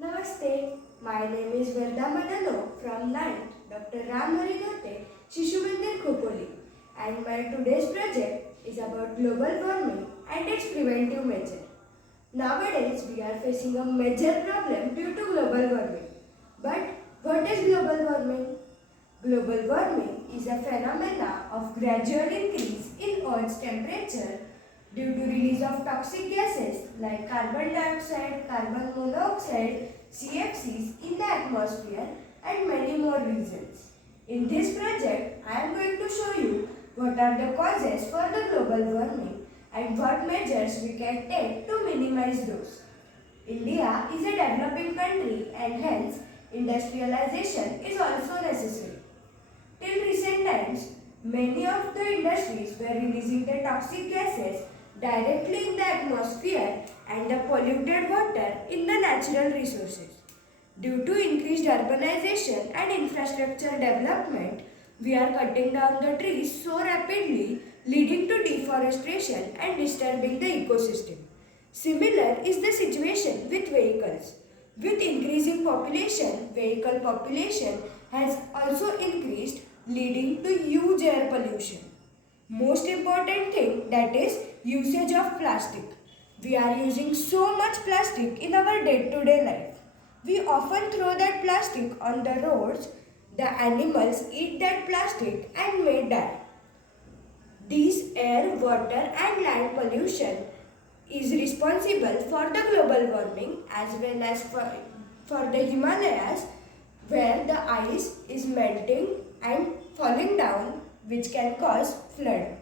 Namaste, my name is Verda Manano from 9th Dr. Ram Hari Dhote, Shishu Mandir Khopoli, and my today's project is about global warming and its preventive measure. Nowadays, we are facing a major problem due to global warming. But what is global warming? Global warming is a phenomena of gradual increase in Earth's temperature due to release of toxic gases like carbon dioxide, carbon monoxide, CFCs in the atmosphere and many more reasons. In this project, I am going to show you what are the causes for the global warming and what measures we can take to minimize those. India is a developing country and hence industrialization is also necessary. Till recent times, many of the industries were releasing the toxic gases directly in the atmosphere and the polluted water in the natural resources. Due to increased urbanization and infrastructure development, we are cutting down the trees so rapidly, leading to deforestation and disturbing the ecosystem. Similar is the situation with vehicles. With increasing population, vehicle population has also increased, leading to huge air pollution. Most important thing, that is usage of plastic. We are using so much plastic in our day-to-day life. We often throw that plastic on the roads. The animals eat that plastic and may die. These air, water and land pollution is responsible for the global warming as well as for the Himalayas, where the ice is melting and falling down, which can cause flood.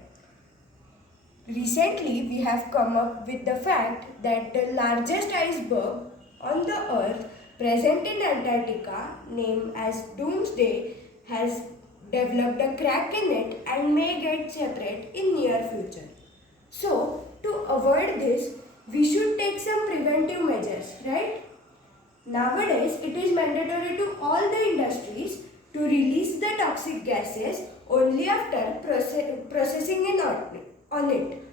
Recently, we have come up with the fact that the largest iceberg on the earth present in Antarctica, named as Doomsday, has developed a crack in it and may get separate in near future. So, to avoid this, we should take some preventive measures, right? Nowadays, it is mandatory to all the industries to release the toxic gases only after processing on it.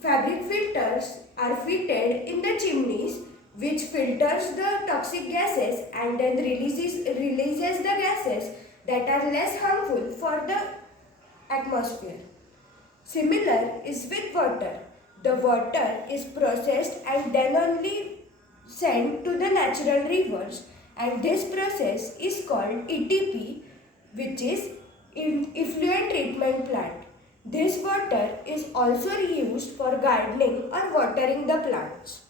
Fabric filters are fitted in the chimneys, which filters the toxic gases and then releases the gases that are less harmful for the atmosphere. Similar is with water. The water is processed and then only sent to the natural rivers, and this process is called ETP, which is effluent treatment plant. This water is also used for gardening or watering the plants.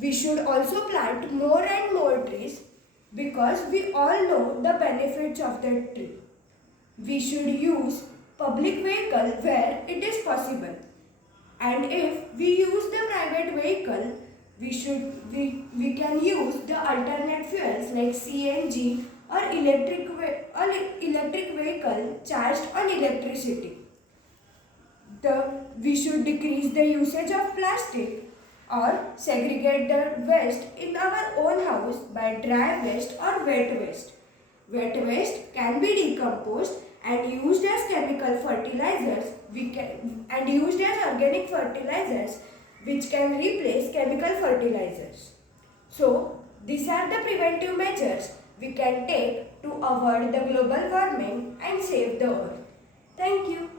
We should also plant more and more trees because we all know the benefits of that tree. We should use public vehicle where it is possible. And if we use the private vehicle, we can use the alternate fuels like CNG or electric vehicle charged on electricity. We should decrease the usage of plastic or segregate the waste in our own house by dry waste or wet waste. Wet waste can be decomposed and used as chemical fertilizers and used as organic fertilizers, which can replace chemical fertilizers. So, these are the preventive measures we can take to avoid the global warming and save the earth. Thank you.